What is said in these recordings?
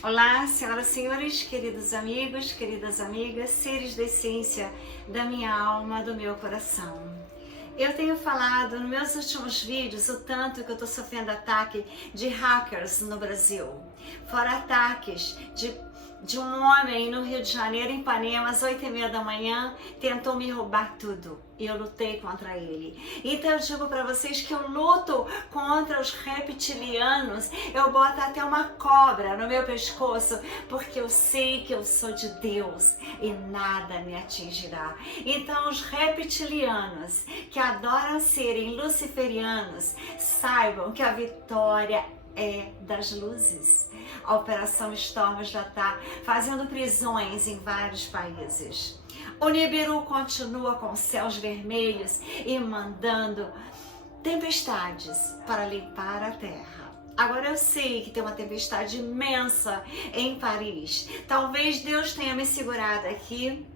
Olá, senhoras e senhores, queridos amigos, queridas amigas, seres da essência da minha alma, do meu coração. Eu tenho falado nos meus últimos vídeos o tanto que eu estou sofrendo ataque de hackers no Brasil. Fora ataques de um homem no Rio de Janeiro, em Ipanema, às 8h30 da manhã, tentou me roubar tudo. E eu lutei contra ele. Então eu digo para vocês que eu luto contra os reptilianos. Eu boto até uma cobra no meu pescoço, porque eu sei que eu sou de Deus e nada me atingirá. Então os reptilianos que adoram serem luciferianos, saibam que a vitória é das luzes. A Operação Storm já está fazendo prisões em vários países. O Nibiru continua com céus vermelhos e mandando tempestades para limpar a terra. Agora eu sei que tem uma tempestade imensa em Paris. Talvez Deus tenha me segurado aqui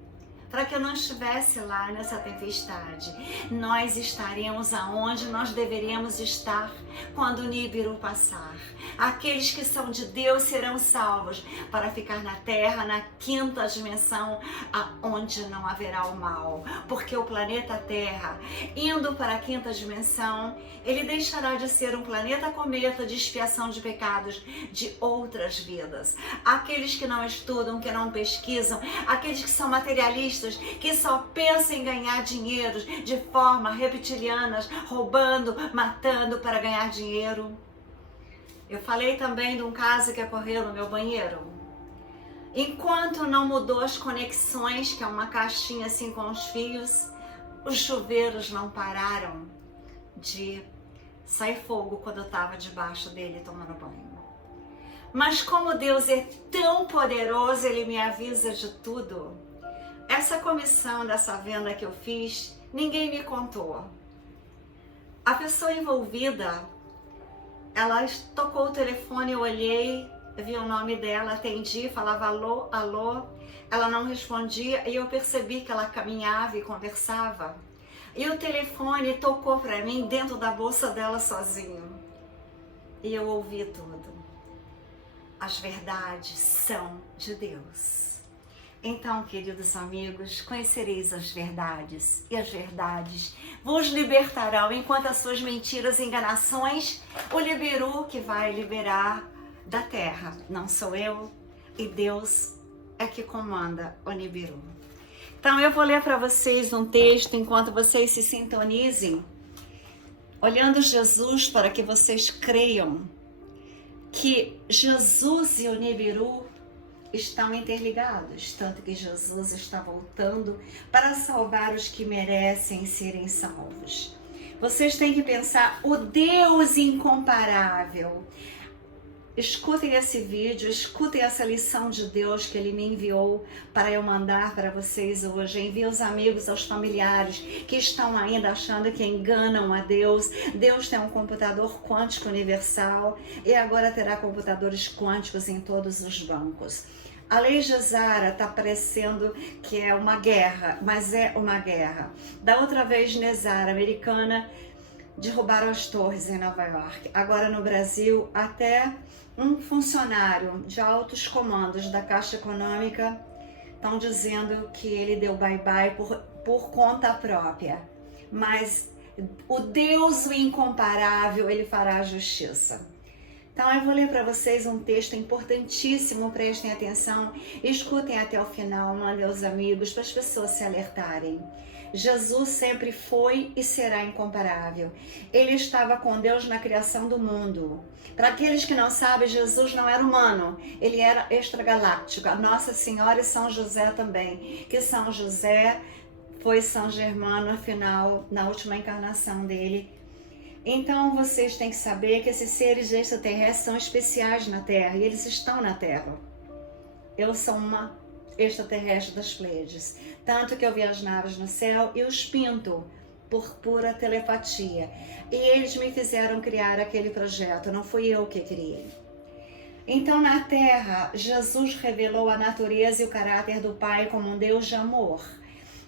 para que eu não estivesse lá nessa tempestade. Nós estaremos aonde nós deveríamos estar quando o Nibiru passar. Aqueles que são de Deus serão salvos para ficar na terra, na quinta dimensão, aonde não haverá o mal. Porque o planeta Terra, indo para a quinta dimensão, ele deixará de ser um planeta cometa de expiação de pecados de outras vidas. Aqueles que não estudam, que não pesquisam, aqueles que são materialistas, que só pensam em ganhar dinheiro de forma reptiliana, roubando, matando para ganhar dinheiro. Eu falei também de um caso que ocorreu no meu banheiro. Enquanto não mudou as conexões, que é uma caixinha assim com os fios, os chuveiros não pararam de sair fogo quando eu estava debaixo dele tomando banho. Mas como Deus é tão poderoso, Ele me avisa de tudo. Essa comissão dessa venda que eu fiz, ninguém me contou. A pessoa envolvida, ela tocou o telefone, eu olhei, vi o nome dela, atendi, falava alô, alô. Ela não respondia e eu percebi que ela caminhava e conversava. E o telefone tocou para mim dentro da bolsa dela sozinho. E eu ouvi tudo. As verdades são de Deus. Então, queridos amigos, conhecereis as verdades, e as verdades vos libertarão, enquanto as suas mentiras e enganações, o Nibiru que vai liberar da terra. Não sou eu, e Deus é que comanda o Nibiru. Então, eu vou ler para vocês um texto, enquanto vocês se sintonizem, olhando Jesus, para que vocês creiam que Jesus e o Nibiru estão interligados, tanto que Jesus está voltando para salvar os que merecem serem salvos. Vocês têm que pensar, o Deus incomparável. Escutem esse vídeo, escutem essa lição de Deus que Ele me enviou para eu mandar para vocês hoje. Envie os amigos, aos familiares que estão ainda achando que enganam a Deus. Deus tem um computador quântico universal e agora terá computadores quânticos em todos os bancos. A lei Gesara está parecendo que é uma guerra, mas é uma guerra. Da outra vez, Nezara, americana, derrubaram as torres em Nova York. Agora no Brasil, até um funcionário de altos comandos da Caixa Econômica estão dizendo que ele deu bye-bye por conta própria. Mas o Deus o incomparável, Ele fará a justiça. Então eu vou ler para vocês um texto importantíssimo, prestem atenção, escutem até o final, mandem aos amigos para as pessoas se alertarem. Jesus sempre foi e será incomparável. Ele estava com Deus na criação do mundo. Para aqueles que não sabem, Jesus não era humano, ele era extragaláctico. A Nossa Senhora e São José também, que São José foi São Germano, afinal, na última encarnação dele. Então vocês têm que saber que esses seres extraterrestres são especiais na Terra e eles estão na Terra. Eu sou uma extraterrestre das Pleiades, tanto que eu vi as naves no céu e os pinto por pura telepatia. E eles me fizeram criar aquele projeto, não fui eu que criei. Então na Terra, Jesus revelou a natureza e o caráter do Pai como um Deus de amor.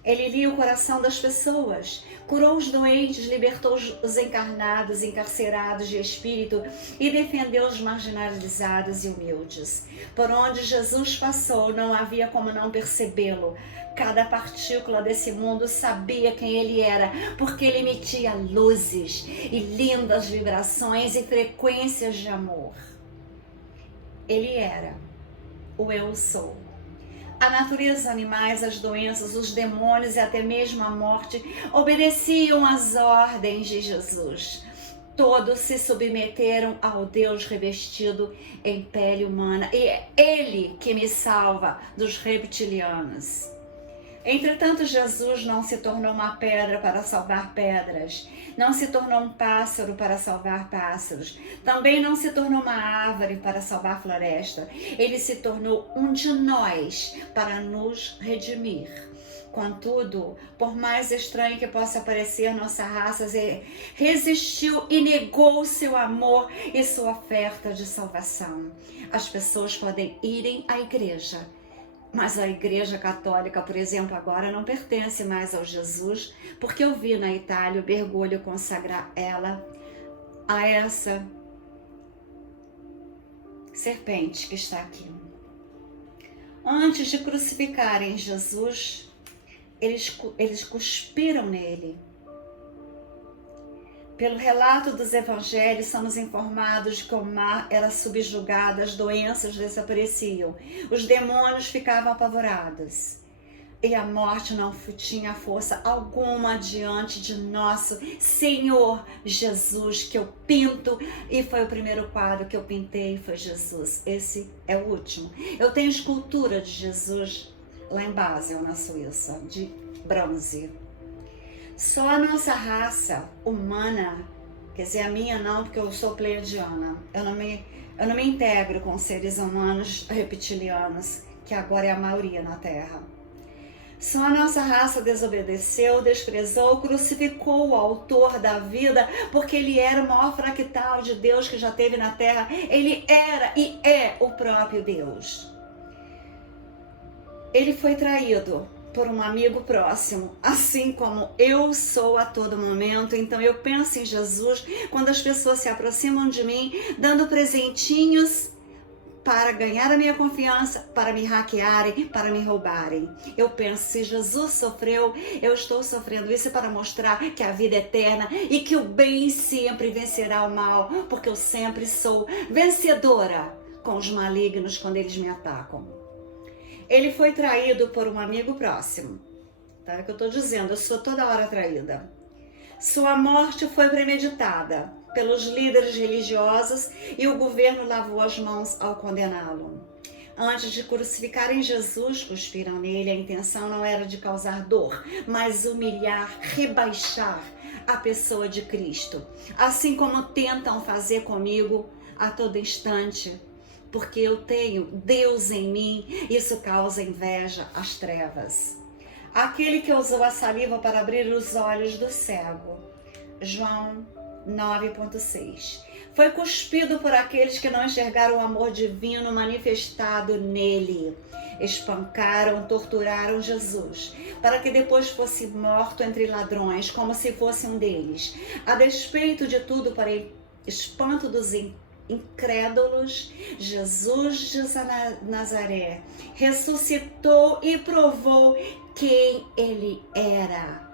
Ele lia o coração das pessoas, curou os doentes, libertou os encarnados, encarcerados de espírito e defendeu os marginalizados e humildes. Por onde Jesus passou, não havia como não percebê-lo. Cada partícula desse mundo sabia quem ele era, porque ele emitia luzes e lindas vibrações e frequências de amor. Ele era o Eu Sou. A natureza, os animais, as doenças, os demônios e até mesmo a morte obedeciam às ordens de Jesus. Todos se submeteram ao Deus revestido em pele humana. E é Ele que me salva dos reptilianos. Entretanto, Jesus não se tornou uma pedra para salvar pedras, não se tornou um pássaro para salvar pássaros, também não se tornou uma árvore para salvar floresta. Ele se tornou um de nós para nos redimir. Contudo, por mais estranho que possa parecer nossa raça, resistiu e negou seu amor e sua oferta de salvação. As pessoas podem irem à igreja, mas a Igreja Católica, por exemplo, agora não pertence mais ao Jesus, porque eu vi na Itália o Bergoglio consagrar ela a essa serpente que está aqui. Antes de crucificarem Jesus, eles cuspiram nele. Pelo relato dos evangelhos, somos informados de que o mar era subjugado, as doenças desapareciam, os demônios ficavam apavorados. E a morte não tinha força alguma diante de nosso Senhor Jesus, que eu pinto, e foi o primeiro quadro que eu pintei, foi Jesus. Esse é o último. Eu tenho escultura de Jesus lá em Basel, na Suíça, de bronze. Só a nossa raça humana, quer dizer, a minha não, porque eu sou pleiadiana, eu não me integro com seres humanos reptilianos, que agora é a maioria na Terra. Só a nossa raça desobedeceu, desprezou, crucificou o autor da vida, porque ele era o maior fractal de Deus que já teve na Terra. Ele era e é o próprio Deus. Ele foi traído por um amigo próximo, assim como eu sou a todo momento. Então eu penso em Jesus quando as pessoas se aproximam de mim, dando presentinhos para ganhar a minha confiança, para me hackearem, para me roubarem. Eu penso, se Jesus sofreu, eu estou sofrendo isso para mostrar que a vida é eterna e que o bem sempre vencerá o mal, porque eu sempre sou vencedora com os malignos quando eles me atacam. Ele foi traído por um amigo próximo, tá? Que eu estou dizendo, eu sou toda hora traída. Sua morte foi premeditada pelos líderes religiosos e o governo lavou as mãos ao condená-lo. Antes de crucificarem Jesus, cuspiram nele. A intenção não era de causar dor, mas humilhar, rebaixar a pessoa de Cristo, assim como tentam fazer comigo a todo instante. Porque eu tenho Deus em mim, isso causa inveja às trevas. Aquele que usou a saliva para abrir os olhos do cego, João 9,6, foi cuspido por aqueles que não enxergaram o amor divino manifestado nele. Espancaram, torturaram Jesus, para que depois fosse morto entre ladrões, como se fosse um deles. A despeito de tudo, para espanto dos incrédulos, Jesus de Nazaré ressuscitou e provou quem ele era.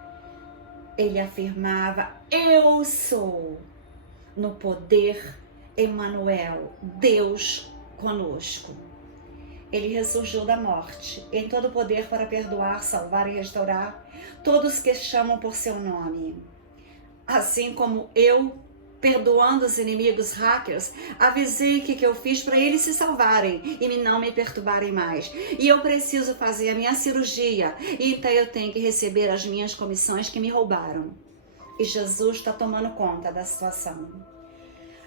Ele afirmava, eu sou, no poder Emmanuel, Deus conosco. Ele ressurgiu da morte, em todo o poder para perdoar, salvar e restaurar todos que chamam por seu nome. Assim como eu, perdoando os inimigos hackers, avisei o que eu fiz para eles se salvarem e não me perturbarem mais. E eu preciso fazer a minha cirurgia, e então eu tenho que receber as minhas comissões que me roubaram. E Jesus está tomando conta da situação.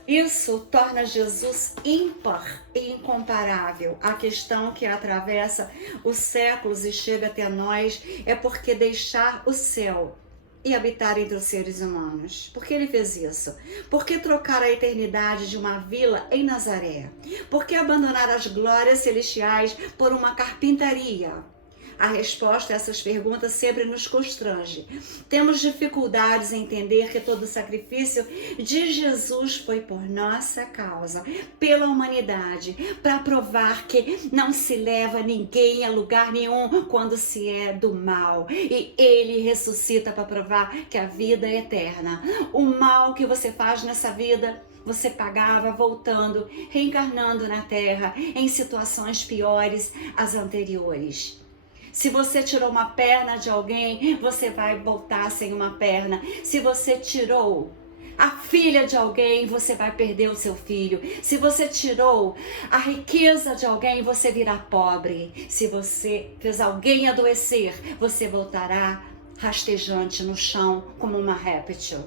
Isso torna Jesus ímpar e incomparável. A questão que atravessa os séculos e chega até nós é porque deixar o céu e habitar entre os seres humanos. Por que ele fez isso? Por que trocar a eternidade de uma vila em Nazaré? Por que abandonar as glórias celestiais por uma carpintaria? A resposta a essas perguntas sempre nos constrange. Temos dificuldades em entender que todo o sacrifício de Jesus foi por nossa causa, pela humanidade, para provar que não se leva ninguém a lugar nenhum quando se é do mal. E Ele ressuscita para provar que a vida é eterna. O mal que você faz nessa vida, você pagava voltando, reencarnando na Terra em situações piores às anteriores. Se você tirou uma perna de alguém, você vai voltar sem uma perna. Se você tirou a filha de alguém, você vai perder o seu filho. Se você tirou a riqueza de alguém, você virá pobre. Se você fez alguém adoecer, você voltará rastejante no chão como uma réptil.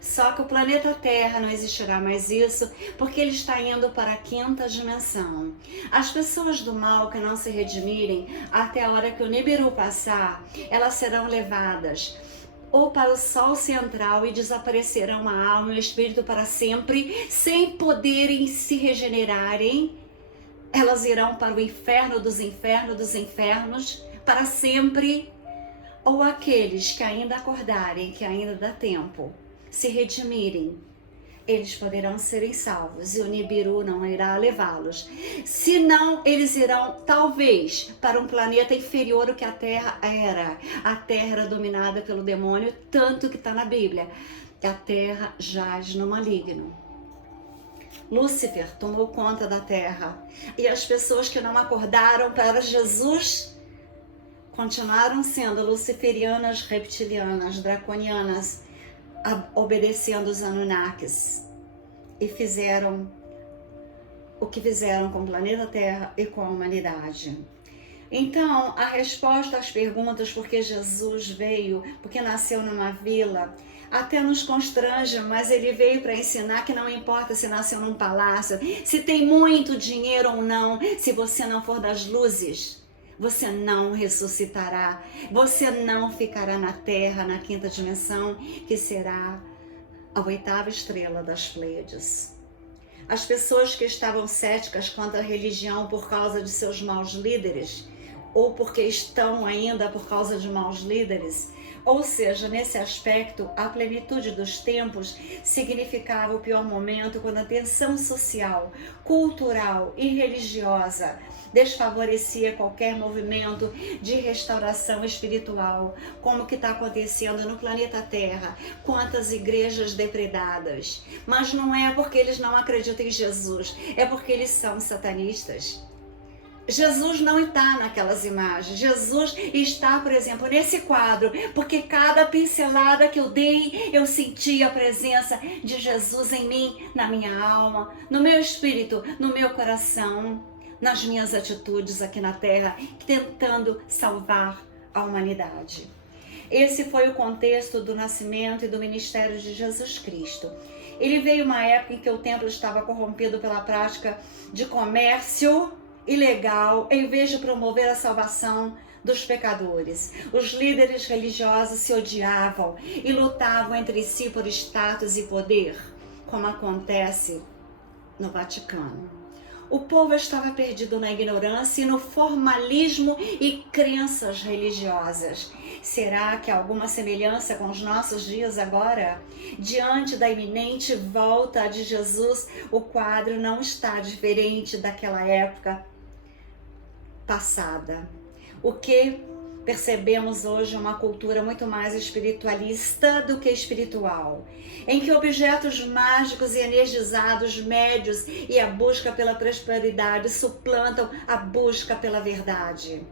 Só que o planeta Terra não existirá mais isso, porque ele está indo para a 5ª dimensão. As pessoas do mal que não se redimirem até a hora que o Nibiru passar, elas serão levadas ou para o Sol central e desaparecerão a alma e o espírito para sempre, sem poderem se regenerarem. Elas irão para o inferno dos infernos, para sempre. Ou aqueles que ainda acordarem, que ainda dá tempo, se redimirem, eles poderão serem salvos e o Nibiru não irá levá-los. Se não, eles irão talvez para um planeta inferior ao que a Terra era. A Terra era dominada pelo demônio, tanto que está na Bíblia. A Terra jaz no maligno. Lúcifer tomou conta da Terra e as pessoas que não acordaram para Jesus continuaram sendo luciferianas, reptilianas, draconianas, obedecendo os Anunnakis, e fizeram o que fizeram com o planeta Terra e com a humanidade. Então, a resposta às perguntas por que Jesus veio, porque nasceu numa vila, até nos constrange, mas ele veio para ensinar que não importa se nasceu num palácio, se tem muito dinheiro ou não, se você não for das luzes, você não ressuscitará, você não ficará na Terra, na 5ª dimensão, que será a 8ª estrela das Pleiades. As pessoas que estavam céticas quanto à religião por causa de seus maus líderes, ou porque estão ainda por causa de maus líderes, ou seja, nesse aspecto, a plenitude dos tempos significava o pior momento quando a tensão social, cultural e religiosa desfavorecia qualquer movimento de restauração espiritual, como que está acontecendo no planeta Terra, quantas igrejas depredadas. Mas não é porque eles não acreditam em Jesus, é porque eles são satanistas. Jesus não está naquelas imagens. Jesus está, por exemplo, nesse quadro, porque cada pincelada que eu dei, eu senti a presença de Jesus em mim, na minha alma, no meu espírito, no meu coração, nas minhas atitudes aqui na Terra, tentando salvar a humanidade. Esse foi o contexto do nascimento e do ministério de Jesus Cristo. Ele veio uma época em que o templo estava corrompido pela prática de comércio ilegal, em vez de promover a salvação dos pecadores. Os líderes religiosos se odiavam e lutavam entre si por status e poder, como acontece no Vaticano. O povo estava perdido na ignorância e no formalismo e crenças religiosas. Será que há alguma semelhança com os nossos dias agora? Diante da iminente volta de Jesus, o quadro não está diferente daquela época passada. O que percebemos hoje é uma cultura muito mais espiritualista do que espiritual, em que objetos mágicos e energizados, médios e a busca pela prosperidade suplantam a busca pela verdade.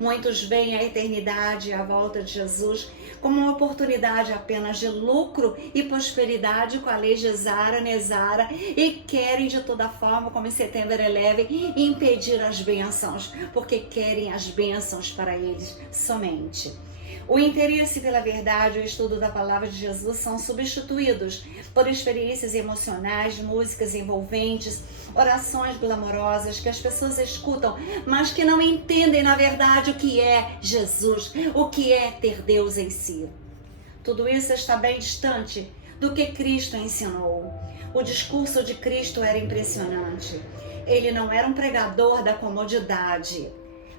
Muitos veem a eternidade e a volta de Jesus como uma oportunidade apenas de lucro e prosperidade com a lei de Zara, Nezara, e querem de toda forma, como em Setembro 11, impedir as bênçãos, porque querem as bênçãos para eles somente. O interesse pela verdade e o estudo da palavra de Jesus são substituídos por experiências emocionais, músicas envolventes, orações glamorosas que as pessoas escutam, mas que não entendem na verdade o que é Jesus, o que é ter Deus em si. Tudo isso está bem distante do que Cristo ensinou. O discurso de Cristo era impressionante. Ele não era um pregador da comodidade,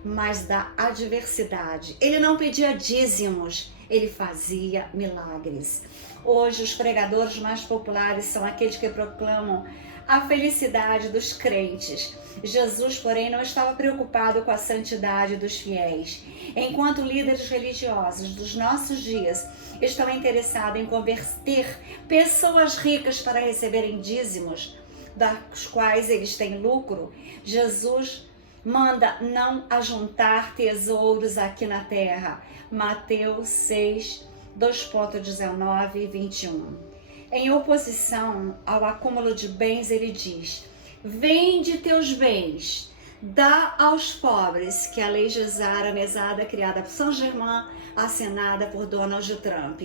mas da adversidade. Ele não pedia dízimos, ele fazia milagres. Hoje, os pregadores mais populares são aqueles que proclamam a felicidade dos crentes. Jesus, porém, não estava preocupado com a santidade dos fiéis. Enquanto líderes religiosos dos nossos dias estão interessados em converter pessoas ricas para receberem dízimos, dos quais eles têm lucro, Jesus manda não ajuntar tesouros aqui na terra. Mateus 6, 2,19 e 21. Em oposição ao acúmulo de bens, ele diz: vende teus bens, dá aos pobres, que a lei Gesara mesada criada por São Germain, assinada por Donald Trump.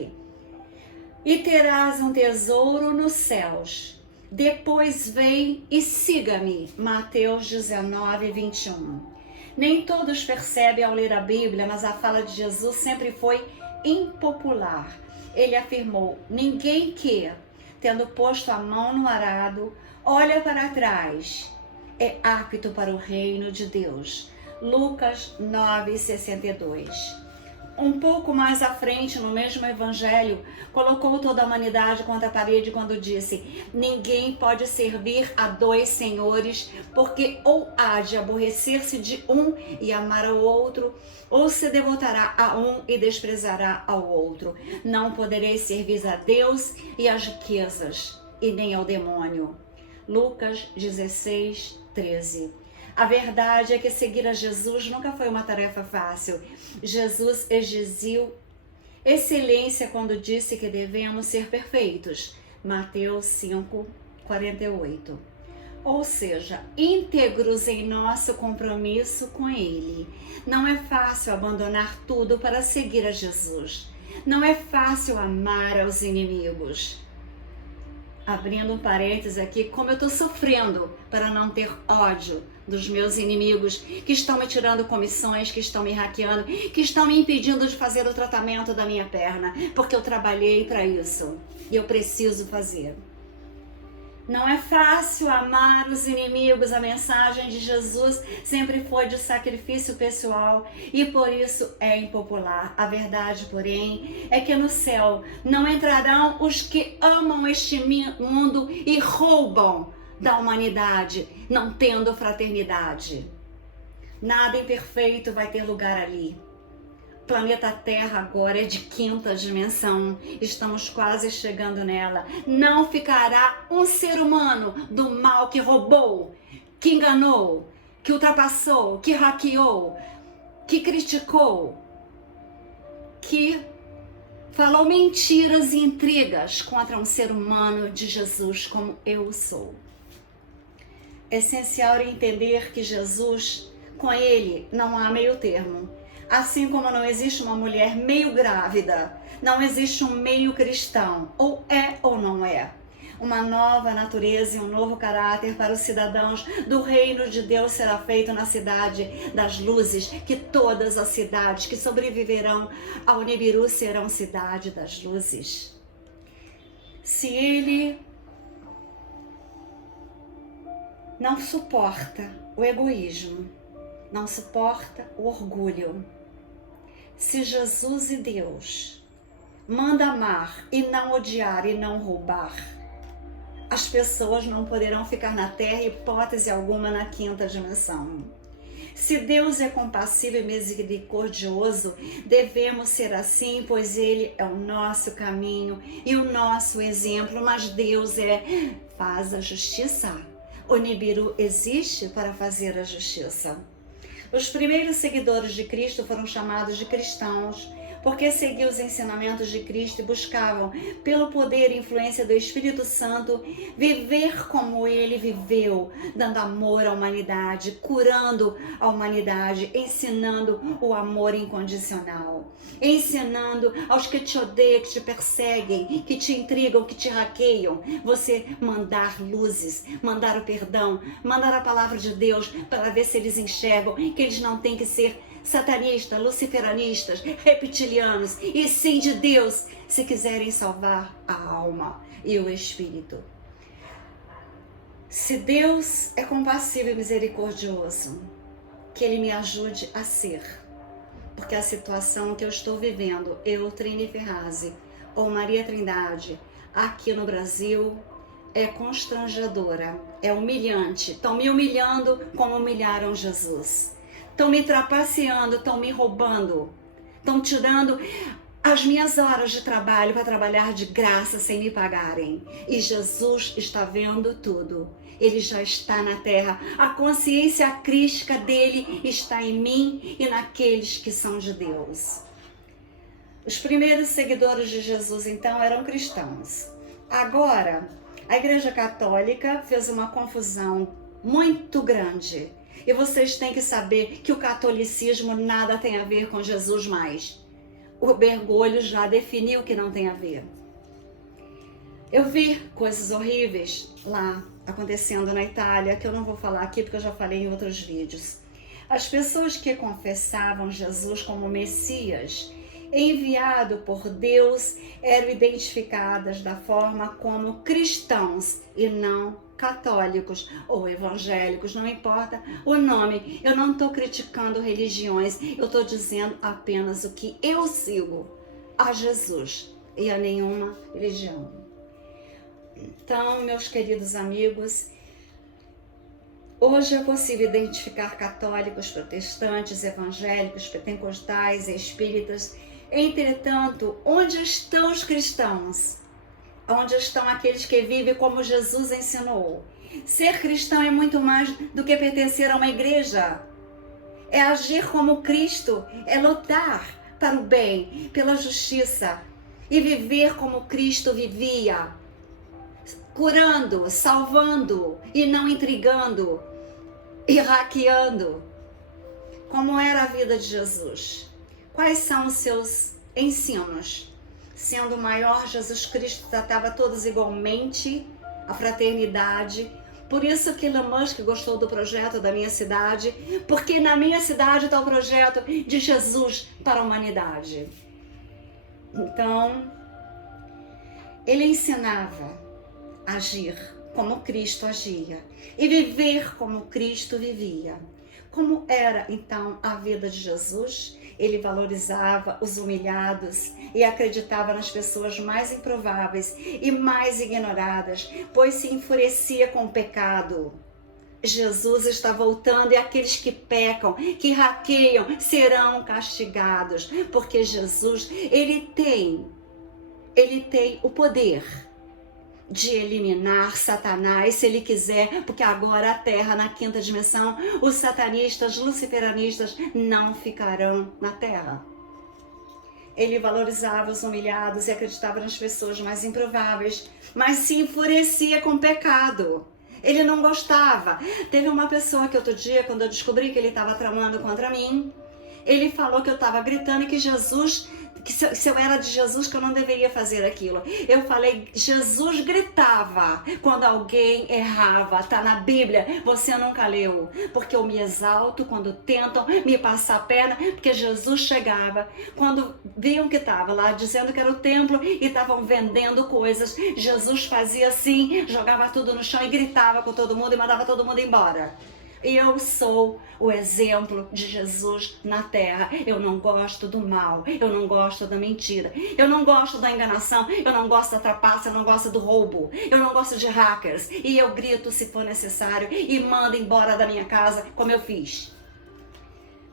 E terás um tesouro nos céus. Depois vem e siga-me. Mateus 19, 21. Nem todos percebem ao ler a Bíblia, mas a fala de Jesus sempre foi impopular. Ele afirmou: ninguém que, tendo posto a mão no arado, olha para trás, é apto para o reino de Deus. Lucas 9,62. Um pouco mais à frente, no mesmo evangelho, colocou toda a humanidade contra a parede quando disse: ninguém pode servir a dois senhores, porque ou há de aborrecer-se de um e amar ao outro, ou se devotará a um e desprezará ao outro. Não podereis servir a Deus e às riquezas, e nem ao demônio. Lucas 16, 13. A verdade é que seguir a Jesus nunca foi uma tarefa fácil. Jesus exigiu excelência quando disse que devemos ser perfeitos. Mateus 5, 48. Ou seja, íntegros em nosso compromisso com Ele. Não é fácil abandonar tudo para seguir a Jesus. Não é fácil amar aos inimigos. Abrindo um parênteses aqui, como eu estou sofrendo para não ter ódio dos meus inimigos que estão me tirando comissões, que estão me hackeando, que estão me impedindo de fazer o tratamento da minha perna, porque eu trabalhei para isso e eu preciso fazer. Não é fácil amar os inimigos. A mensagem de Jesus sempre foi de sacrifício pessoal e por isso é impopular. A verdade, porém, é que no céu não entrarão os que amam este mundo e roubam da humanidade, não tendo fraternidade. Nada imperfeito vai ter lugar ali. Planeta Terra agora é de quinta dimensão, estamos quase chegando nela. Não ficará um ser humano do mal que roubou, que enganou, que ultrapassou, que hackeou, que criticou, que falou mentiras e intrigas contra um ser humano de Jesus como eu sou. É essencial entender que Jesus, com ele, não há meio termo. Assim como não existe uma mulher meio grávida, não existe um meio cristão, ou é ou não é. Uma nova natureza e um novo caráter para os cidadãos do reino de Deus será feito na cidade das luzes, que todas as cidades que sobreviverão ao Nibiru serão cidade das luzes. Se ele não suporta o egoísmo, não suporta o orgulho, se Jesus e Deus manda amar e não odiar e não roubar, as pessoas não poderão ficar na terra, hipótese alguma, na quinta dimensão. Se Deus é compassivo e misericordioso, devemos ser assim, pois Ele é o nosso caminho e o nosso exemplo, mas Deus faz a justiça. O Nibiru existe para fazer a justiça. Os primeiros seguidores de Cristo foram chamados de cristãos, porque seguiam os ensinamentos de Cristo e buscavam, pelo poder e influência do Espírito Santo, viver como Ele viveu, dando amor à humanidade, curando a humanidade, ensinando o amor incondicional, ensinando aos que te odeiam, que te perseguem, que te intrigam, que te hackeiam, você mandar luzes, mandar o perdão, mandar a palavra de Deus para ver se eles enxergam que eles não têm que ser satanistas, luciferanistas, reptilianos, e sim de Deus, se quiserem salvar a alma e o espírito. Se Deus é compassivo e misericordioso, que Ele me ajude a ser. Porque a situação que eu estou vivendo, eu, Trini Ferrazzi, ou Maria Trindade, aqui no Brasil, é constrangedora, é humilhante. Estão me humilhando como humilharam Jesus. Estão me trapaceando, estão me roubando. Estão tirando as minhas horas de trabalho para trabalhar de graça sem me pagarem. E Jesus está vendo tudo. Ele já está na terra. A consciência crística dele está em mim e naqueles que são de Deus. Os primeiros seguidores de Jesus, então, eram cristãos. Agora, a Igreja Católica fez uma confusão muito grande. E vocês têm que saber que o catolicismo nada tem a ver com Jesus mais. O Bergoglio já definiu que não tem a ver. Eu vi coisas horríveis lá acontecendo na Itália, que eu não vou falar aqui porque eu já falei em outros vídeos. As pessoas que confessavam Jesus como Messias, enviado por Deus, eram identificadas da forma como cristãos e não católicos ou evangélicos, não importa o nome. Eu não estou criticando religiões, eu estou dizendo apenas o que eu sigo, a Jesus e a nenhuma religião. Então, meus queridos amigos, hoje é possível identificar católicos, protestantes, evangélicos, pentecostais, espíritas. Entretanto, onde estão os cristãos? Onde estão aqueles que vivem como Jesus ensinou? Ser cristão é muito mais do que pertencer a uma igreja. É agir como Cristo, é lutar para o bem, pela justiça e viver como Cristo vivia, curando, salvando e não intrigando e hackeando. Como era a vida de Jesus? Quais são os seus ensinos? Sendo o maior, Jesus Cristo tratava todos igualmente, a fraternidade. Por isso que Elon Musk gostou do projeto da minha cidade, porque na minha cidade está o projeto de Jesus para a humanidade. Então, ele ensinava a agir como Cristo agia e viver como Cristo vivia. Como era então a vida de Jesus? Ele valorizava os humilhados e acreditava nas pessoas mais improváveis e mais ignoradas, pois se enfurecia com o pecado. Jesus está voltando e aqueles que pecam, que hackeiam, serão castigados, porque Jesus, ele tem o poder de eliminar Satanás, se ele quiser, porque agora a Terra, na quinta dimensão, os satanistas, luciferanistas não ficarão na Terra. Ele valorizava os humilhados e acreditava nas pessoas mais improváveis, mas se enfurecia com o pecado. Ele não gostava. Teve uma pessoa que outro dia, quando eu descobri que ele estava tramando contra mim, ele falou que eu estava gritando e que Jesus, que se eu era de Jesus, que eu não deveria fazer aquilo. Eu falei, Jesus gritava quando alguém errava. Está na Bíblia, você nunca leu. Porque eu me exalto quando tentam me passar a perna, porque Jesus chegava. Quando viam que estava lá dizendo que era o templo e estavam vendendo coisas, Jesus fazia assim, jogava tudo no chão e gritava com todo mundo e mandava todo mundo embora. E eu sou o exemplo de Jesus na terra. Eu não gosto do mal, eu não gosto da mentira, eu não gosto da enganação, eu não gosto da trapaça, eu não gosto do roubo, eu não gosto de hackers. E eu grito se for necessário e mando embora da minha casa, como eu fiz.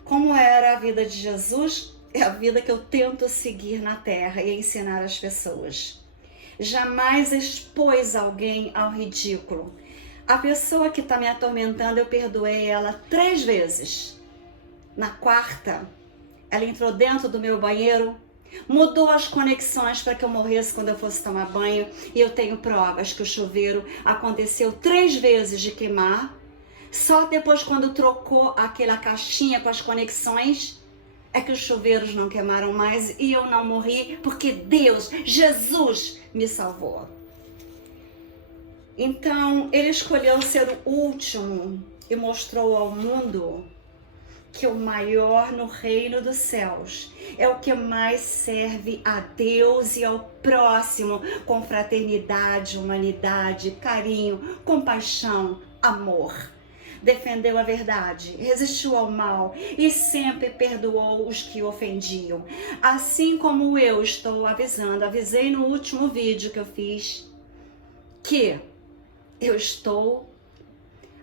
Como era a vida de Jesus? É a vida que eu tento seguir na terra e ensinar as pessoas. Jamais expôs alguém ao ridículo. A pessoa que está me atormentando, eu perdoei ela 3 vezes. Na quarta, ela entrou dentro do meu banheiro, mudou as conexões para que eu morresse quando eu fosse tomar banho. E eu tenho provas que o chuveiro aconteceu 3 vezes de queimar. Só depois, quando trocou aquela caixinha com as conexões, é que os chuveiros não queimaram mais e eu não morri, porque Deus, Jesus, me salvou. Então, ele escolheu ser o último e mostrou ao mundo que o maior no reino dos céus é o que mais serve a Deus e ao próximo com fraternidade, humanidade, carinho, compaixão, amor. defendeu a verdade, resistiu ao mal e sempre perdoou os que o ofendiam. Assim como eu estou avisei no último vídeo que eu fiz, que eu estou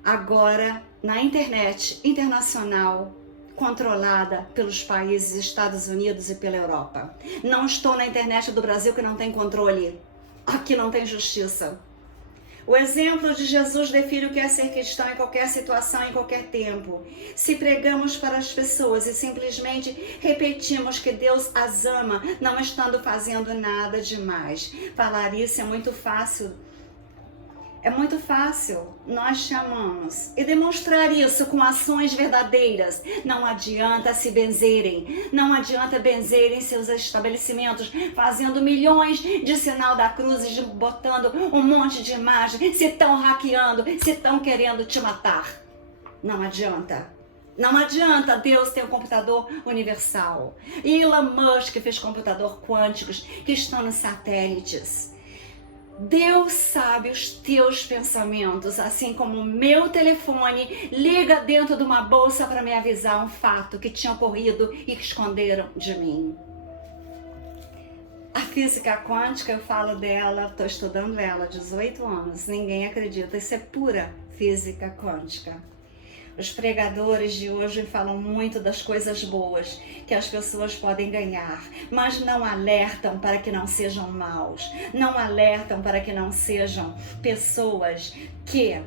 agora na internet internacional, controlada pelos países Estados Unidos e pela Europa. Não estou na internet do Brasil, que não tem controle. Aqui não tem justiça. O exemplo de Jesus define o que é ser cristão em qualquer situação, em qualquer tempo. Se pregamos para as pessoas e simplesmente repetimos que Deus as ama, não estando fazendo nada demais. Falar isso é muito fácil. É muito fácil, nós te amamos. E demonstrar isso com ações verdadeiras. Não adianta se benzerem. Não adianta benzerem seus estabelecimentos, fazendo milhões de sinal da cruz e botando um monte de imagem. Se estão hackeando, se estão querendo te matar. Não adianta. Não adianta, Deus ter um computador universal. Elon Musk fez computador quânticos que estão nos satélites. Deus sabe os teus pensamentos, assim como o meu telefone liga dentro de uma bolsa para me avisar um fato que tinha ocorrido e que esconderam de mim. A física quântica, eu falo dela, estou estudando ela há 18 anos, ninguém acredita, isso é pura física quântica. Os pregadores de hoje falam muito das coisas boas que as pessoas podem ganhar, mas não alertam para que não sejam maus, não alertam para que não sejam pessoas que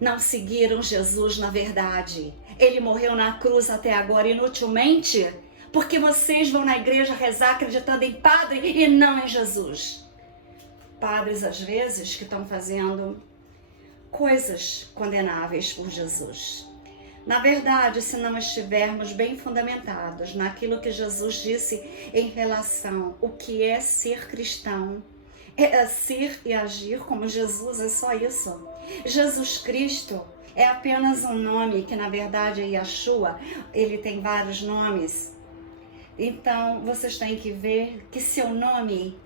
não seguiram Jesus na verdade. Ele morreu na cruz até agora inutilmente, porque vocês vão na igreja rezar acreditando em padre e não em Jesus. Padres, às vezes, que estão fazendo coisas condenáveis por Jesus. Na verdade, se não estivermos bem fundamentados naquilo que Jesus disse em relação ao que é ser cristão, é ser e agir como Jesus, é só isso. Jesus Cristo é apenas um nome que na verdade é Yeshua, ele tem vários nomes. Então, vocês têm que ver que seu nome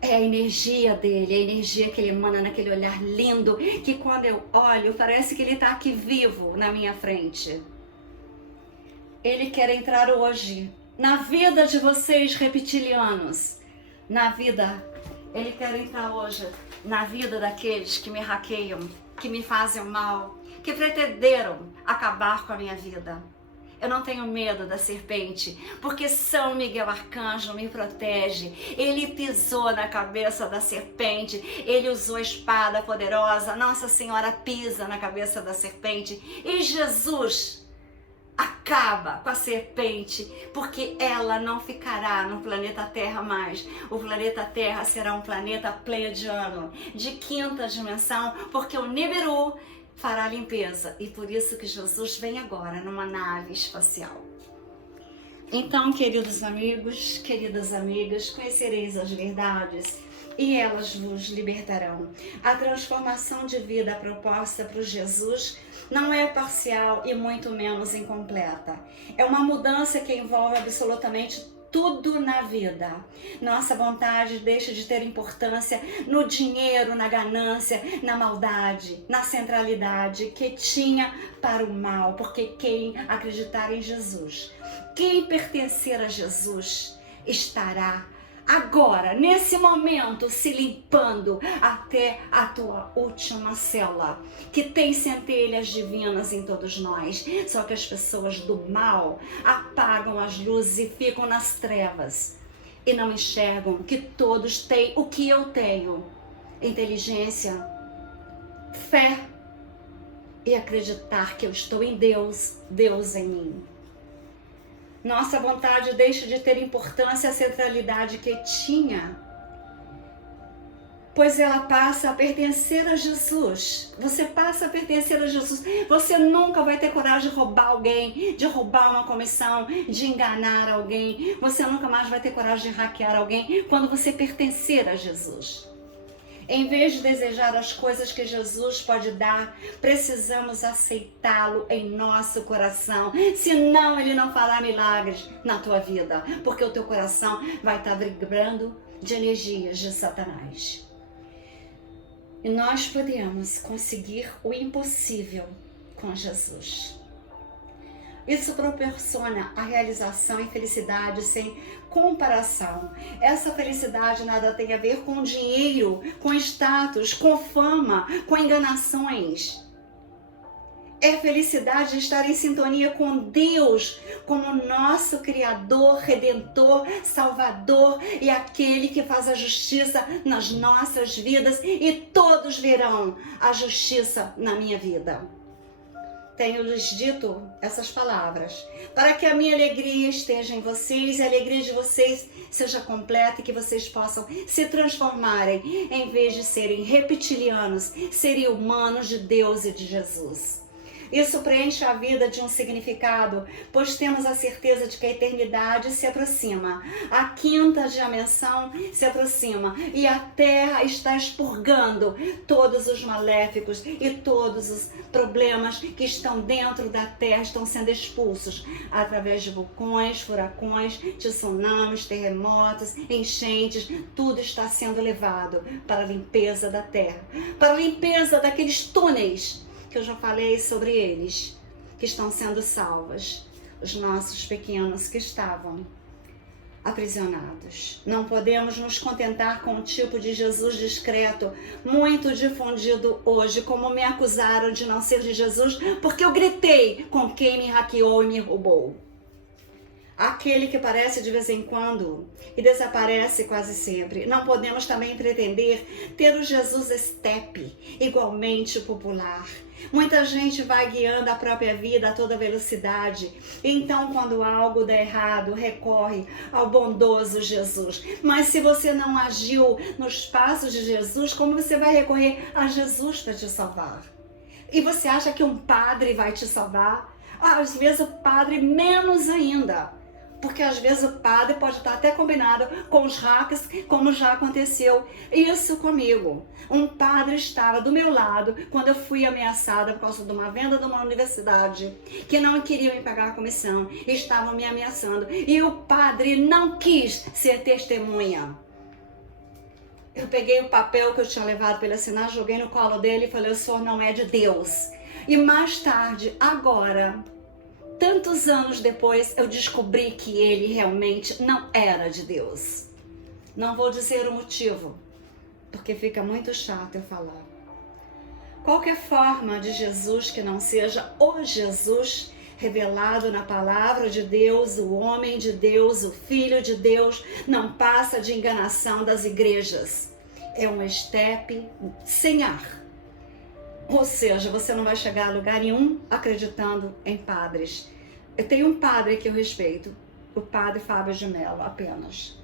é a energia dele, a energia que ele emana naquele olhar lindo, que quando eu olho, parece que ele está aqui vivo na minha frente. Ele quer entrar hoje na vida de vocês reptilianos, ele quer entrar hoje na vida daqueles que me hackeiam, que me fazem mal, que pretenderam acabar com a minha vida. Eu não tenho medo da serpente, porque São Miguel Arcanjo me protege. Ele pisou na cabeça da serpente, ele usou a espada poderosa. Nossa Senhora pisa na cabeça da serpente e Jesus acaba com a serpente, porque ela não ficará no planeta Terra mais. O planeta Terra será um planeta pleiadiano, de quinta dimensão, porque o Nibiru fará a limpeza, e por isso que Jesus vem agora numa nave espacial. Então, queridos amigos, queridas amigas, conhecereis as verdades e elas vos libertarão. A transformação de vida proposta por Jesus não é parcial e muito menos incompleta. É uma mudança que envolve absolutamente tudo na vida. Nossa vontade deixa de ter importância no dinheiro, na ganância, na maldade, na centralidade que tinha para o mal, porque quem acreditar em Jesus, quem pertencer a Jesus, estará agora, nesse momento, se limpando até a tua última célula, que tem centelhas divinas em todos nós. Só que as pessoas do mal apagam as luzes e ficam nas trevas e não enxergam que todos têm o que eu tenho: inteligência, fé e acreditar que eu estou em Deus, Deus em mim. Nossa vontade deixa de ter importância a centralidade que tinha, pois ela passa a pertencer a Jesus. Você passa a pertencer a Jesus. Você nunca vai ter coragem de roubar alguém, de roubar uma comissão, de enganar alguém. Você nunca mais vai ter coragem de hackear alguém quando você pertencer a Jesus. Em vez de desejar as coisas que Jesus pode dar, precisamos aceitá-lo em nosso coração. Senão ele não fará milagres na tua vida, porque o teu coração vai estar vibrando de energias de Satanás. E nós podemos conseguir o impossível com Jesus. Isso proporciona a realização e felicidade sem comparação. Essa felicidade nada tem a ver com dinheiro, com status, com fama, com enganações. É felicidade de estar em sintonia com Deus, como nosso Criador, Redentor, Salvador e aquele que faz a justiça nas nossas vidas, e todos verão a justiça na minha vida. Tenho-lhes dito essas palavras, para que a minha alegria esteja em vocês e a alegria de vocês seja completa e que vocês possam se transformarem, em vez de serem reptilianos, serem humanos de Deus e de Jesus. Isso preenche a vida de um significado, pois temos a certeza de que a eternidade se aproxima, a quinta dimensão se aproxima e a Terra está expurgando todos os maléficos e todos os problemas que estão dentro da Terra estão sendo expulsos através de vulcões, furacões, tsunamis, terremotos, enchentes. Tudo está sendo levado para a limpeza da Terra, para a limpeza daqueles túneis que eu já falei sobre eles, que estão sendo salvos, os nossos pequenos que estavam aprisionados. Não podemos nos contentar com um tipo de Jesus discreto, muito difundido hoje, como me acusaram de não ser de Jesus, porque eu gritei com quem me hackeou e me roubou. Aquele que aparece de vez em quando e desaparece quase sempre. Não podemos também pretender ter o Jesus estepe, igualmente popular. Muita gente vai guiando a própria vida a toda velocidade. Então, quando algo dá errado, recorre ao bondoso Jesus. Mas se você não agiu nos passos de Jesus, como você vai recorrer a Jesus para te salvar? E você acha que um padre vai te salvar? Às vezes o padre menos ainda. Porque às vezes o padre pode estar até combinado com os hackers, como já aconteceu isso comigo. Um padre estava do meu lado quando eu fui ameaçada por causa de uma venda de uma universidade, que não queriam me pagar a comissão, estavam me ameaçando. E o padre não quis ser testemunha. Eu peguei o papel que eu tinha levado para ele assinar, joguei no colo dele e falei: o senhor não é de Deus. E mais tarde, agora, tantos anos depois, eu descobri que ele realmente não era de Deus. Não vou dizer o motivo, porque fica muito chato eu falar. Qualquer forma de Jesus que não seja o Jesus revelado na palavra de Deus, o homem de Deus, o Filho de Deus, não passa de enganação das igrejas. É um estepe sem ar. Ou seja, você não vai chegar a lugar nenhum acreditando em padres. Eu tenho um padre que eu respeito, o padre Fábio de Mello, apenas.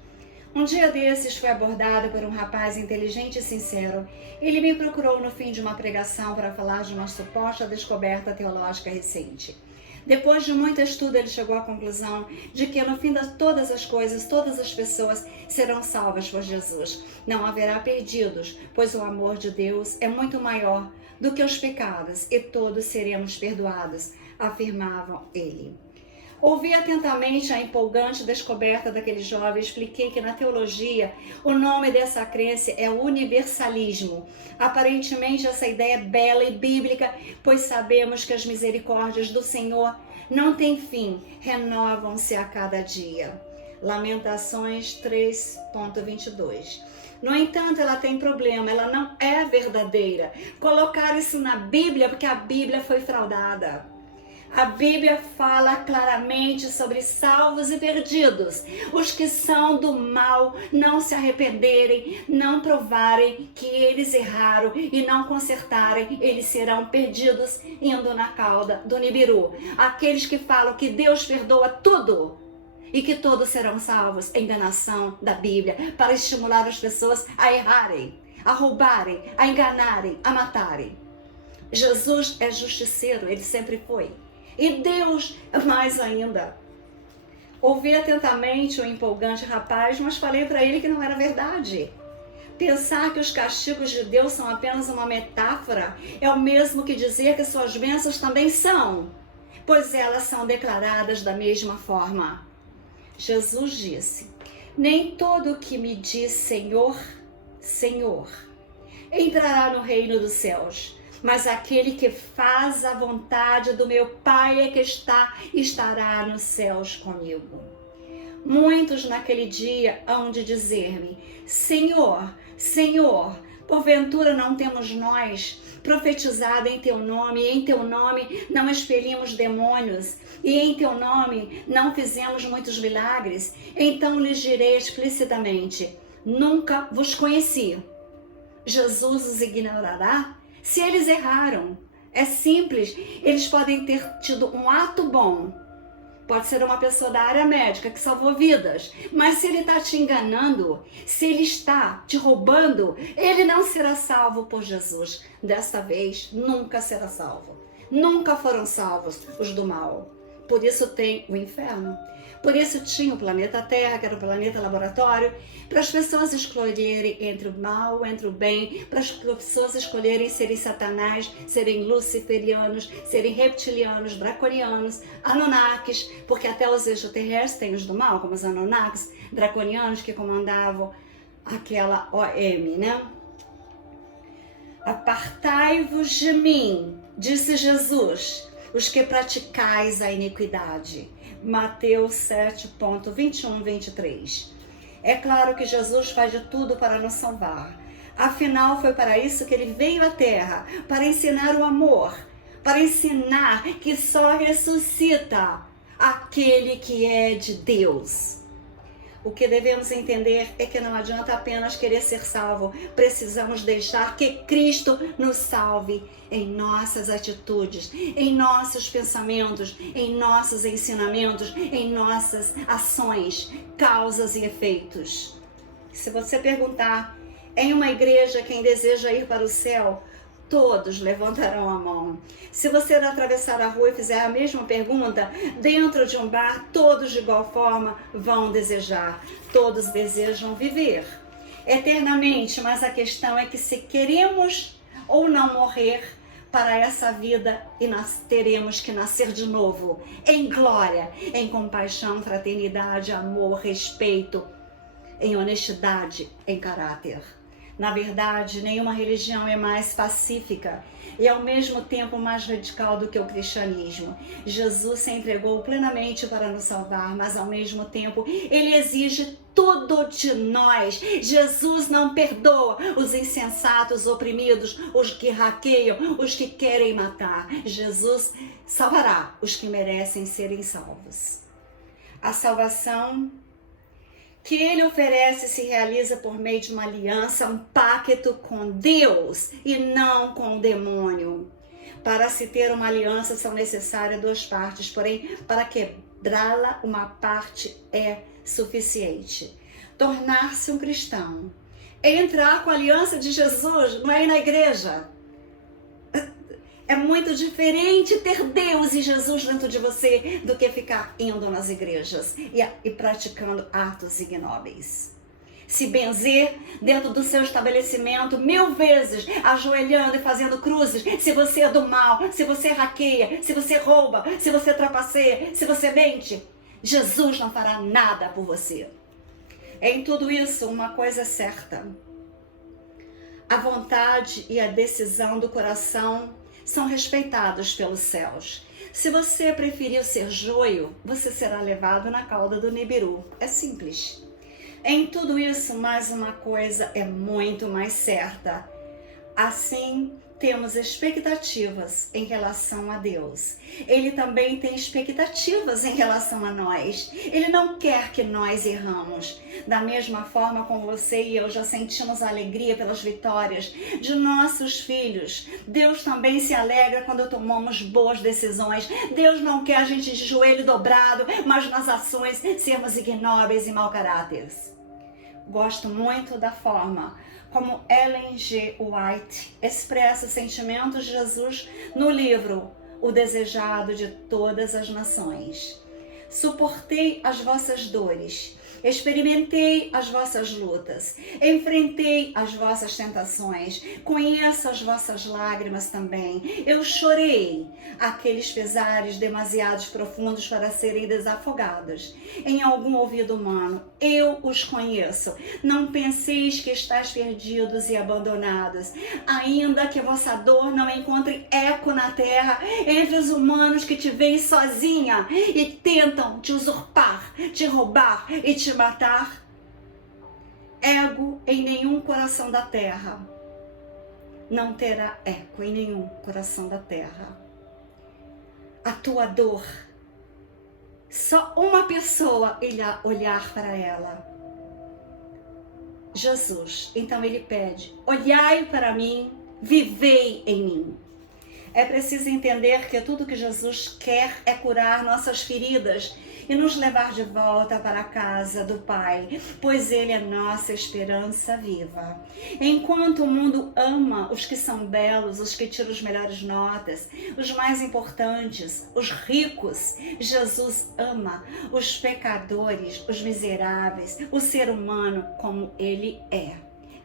Um dia desses fui abordada por um rapaz inteligente e sincero. Ele me procurou no fim de uma pregação para falar de uma suposta descoberta teológica recente. Depois de muito estudo, ele chegou à conclusão de que no fim de todas as coisas, todas as pessoas serão salvas por Jesus. Não haverá perdidos, pois o amor de Deus é muito maior do que os pecados e todos seremos perdoados, afirmava ele. Ouvi atentamente a empolgante descoberta daquele jovem e expliquei que na teologia o nome dessa crença é universalismo. Aparentemente essa ideia é bela e bíblica, pois sabemos que as misericórdias do Senhor não têm fim, renovam-se a cada dia. Lamentações 3.22. No entanto, ela tem problema, ela não é verdadeira. Colocar isso na Bíblia porque a Bíblia foi fraudada. A Bíblia fala claramente sobre salvos e perdidos. Os que são do mal, não se arrependerem, não provarem que eles erraram e não consertarem, eles serão perdidos indo na cauda do Nibiru. Aqueles que falam que Deus perdoa tudo e que todos serão salvos, enganação da Bíblia, para estimular as pessoas a errarem, a roubarem, a enganarem, a matarem. Jesus é justiceiro, ele sempre foi. E Deus mais ainda. Ouvi atentamente o empolgante rapaz, mas falei para ele que não era verdade. Pensar que os castigos de Deus são apenas uma metáfora é o mesmo que dizer que suas bênçãos também são, pois elas são declaradas da mesma forma. Jesus disse: nem todo que me diz Senhor, Senhor, entrará no reino dos céus, mas aquele que faz a vontade do meu Pai é que estará nos céus comigo. Muitos naquele dia hão de dizer-me: Senhor, Senhor, porventura não temos nós profetizado em teu nome, e em teu nome não expelimos demônios, e em teu nome não fizemos muitos milagres? Então lhes direi explicitamente: nunca vos conheci. Jesus os ignorará? Se eles erraram, é simples, eles podem ter tido um ato bom. Pode ser uma pessoa da área médica que salvou vidas, mas se ele está te enganando, se ele está te roubando, ele não será salvo por Jesus. Desta vez, nunca será salvo. Nunca foram salvos os do mal. Por isso tem o inferno. Por isso tinha o planeta Terra, que era o planeta laboratório, para as pessoas escolherem entre o mal, entre o bem, para as pessoas escolherem serem satanás, serem luciferianos, serem reptilianos, draconianos, anunnakis, porque até os extraterrestres têm os do mal, como os anunnakis, draconianos, que comandavam aquela OM, né? Apartai-vos de mim, disse Jesus, os que praticais a iniquidade. Mateus 7.21-23. É claro que Jesus faz de tudo para nos salvar. Afinal, foi para isso que ele veio à Terra, para ensinar o amor, para ensinar que só ressuscita aquele que é de Deus. O que devemos entender é que não adianta apenas querer ser salvo, precisamos deixar que Cristo nos salve em nossas atitudes, em nossos pensamentos, em nossos ensinamentos, em nossas ações, causas e efeitos. Se você perguntar em uma igreja quem deseja ir para o céu, todos levantarão a mão. Se você atravessar a rua e fizer a mesma pergunta, dentro de um bar, todos de igual forma vão desejar. Todos desejam viver eternamente, mas a questão é que se queremos ou não morrer para essa vida, e nós teremos que nascer de novo, em glória, em compaixão, fraternidade, amor, respeito, em honestidade, em caráter. Na verdade, nenhuma religião é mais pacífica e ao mesmo tempo mais radical do que o cristianismo. Jesus se entregou plenamente para nos salvar, mas ao mesmo tempo ele exige tudo de nós. Jesus não perdoa os insensatos, oprimidos, os que hackeiam, os que querem matar. Jesus salvará os que merecem serem salvos. A salvação que ele oferece se realiza por meio de uma aliança, um pacto com Deus e não com o demônio. Para se ter uma aliança são necessárias duas partes, porém para quebrá-la uma parte é suficiente. Tornar-se um cristão é entrar com a aliança de Jesus, não é ir na igreja. É muito diferente ter Deus e Jesus dentro de você do que ficar indo nas igrejas e praticando atos ignóbeis. Se benzer dentro do seu estabelecimento 1000 vezes, ajoelhando e fazendo cruzes, se você é do mal, se você hackeia, se você rouba, se você trapaceia, se você mente, Jesus não fará nada por você. Em tudo isso, uma coisa é certa: a vontade e a decisão do coração são respeitados pelos céus. Se você preferiu ser joio, você será levado na cauda do Nibiru. É simples. Em tudo isso, mais uma coisa é muito mais certa. Assim, temos expectativas em relação a Deus. Ele também tem expectativas em relação a nós. Ele não quer que nós erramos. Da mesma forma como você e eu já sentimos alegria pelas vitórias de nossos filhos, Deus também se alegra quando tomamos boas decisões. Deus não quer a gente de joelho dobrado, mas nas ações sermos ignóbeis e mau caráteres. Gosto muito da forma como Ellen G. White expressa os sentimentos de Jesus no livro O Desejado de Todas as Nações. suportei as vossas dores, experimentei as vossas lutas, enfrentei as vossas tentações, conheço as vossas lágrimas também. Eu chorei aqueles pesares demasiados profundos para serem desafogados em algum ouvido humano. Eu os conheço. Não penseis que estáis perdidos e abandonados, ainda que a vossa dor não encontre eco na terra, entre os humanos que te veem sozinha e tentam te usurpar, te roubar e te matar. Ego em nenhum coração da terra não terá eco em nenhum coração da terra. A tua dor, só uma pessoa irá olhar para ela. Jesus. Então ele pede: olhai para mim, vivei em mim. É preciso entender que tudo que Jesus quer é curar nossas feridas e nos levar de volta para a casa do Pai, pois Ele é nossa esperança viva. Enquanto o mundo ama os que são belos, os que tiram as melhores notas, os mais importantes, os ricos, Jesus ama os pecadores, os miseráveis, o ser humano como ele é.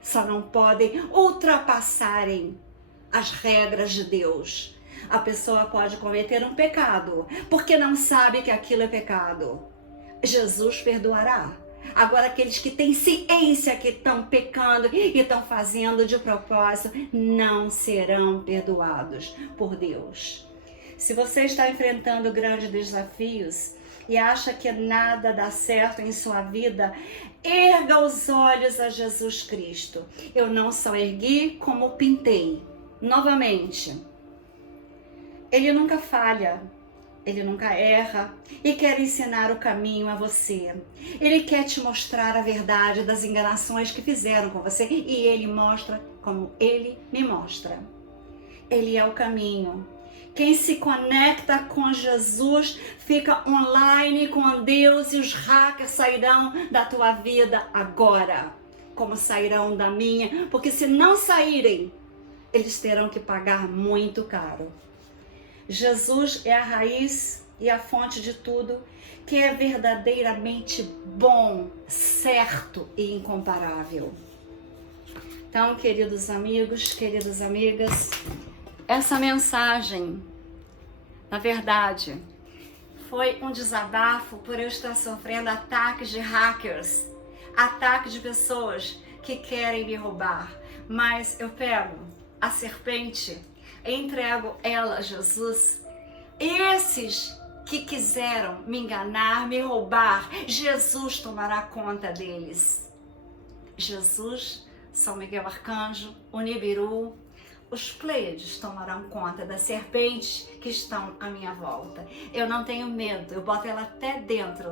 Só não podem ultrapassarem as regras de Deus. A pessoa pode cometer um pecado porque não sabe que aquilo é pecado. Jesus perdoará. Agora, aqueles que têm ciência que estão pecando e estão fazendo de propósito, não serão perdoados por Deus. Se você está enfrentando grandes desafios e acha que nada dá certo em sua vida, erga os olhos a Jesus Cristo. Eu não só ergui, como pintei. Novamente, Ele nunca falha, Ele nunca erra e quer ensinar o caminho a você. Ele quer te mostrar a verdade das enganações que fizeram com você e Ele mostra como Ele me mostra. Ele é o caminho. Quem se conecta com Jesus fica online com Deus e os hackers sairão da tua vida agora, como sairão da minha, porque se não saírem, eles terão que pagar muito caro. Jesus é a raiz e a fonte de tudo que é verdadeiramente bom, certo e incomparável. Então, queridos amigos, queridas amigas, essa mensagem, na verdade, foi um desabafo por eu estar sofrendo ataques de hackers, ataques de pessoas que querem me roubar. Mas eu pego a serpente, entrego ela a Jesus. Esses que quiseram me enganar, me roubar, Jesus tomará conta deles. Jesus, São Miguel Arcanjo, o Nibiru, os Pleiades tomarão conta das serpentes que estão à minha volta. Eu não tenho medo, eu boto ela até dentro,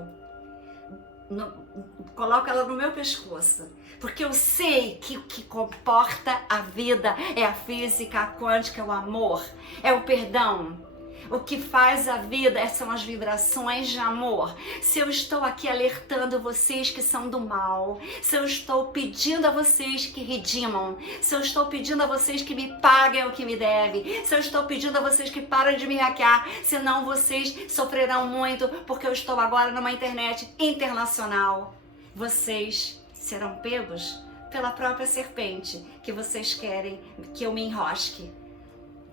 coloco ela no meu pescoço, porque eu sei que o que comporta a vida é a física, a quântica, o amor, é o perdão. O que faz a vida são as vibrações de amor. Se eu estou aqui alertando vocês que são do mal, se eu estou pedindo a vocês que redimam, se eu estou pedindo a vocês que me paguem o que me deve, se eu estou pedindo a vocês que parem de me hackear, senão vocês sofrerão muito, porque eu estou agora numa internet internacional. Vocês serão pegos pela própria serpente que vocês querem que eu me enrosque.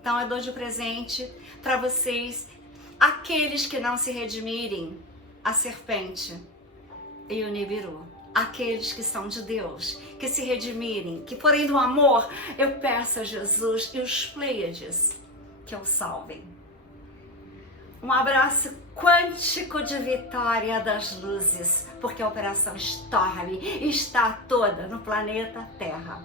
Então eu dou de presente para vocês, aqueles que não se redimirem, a serpente e o Nibiru. Aqueles que são de Deus, que se redimirem, que forem do amor, eu peço a Jesus e os Pleiades que o salvem. Um abraço quântico de vitória das luzes, porque a Operação Storm está toda no planeta Terra.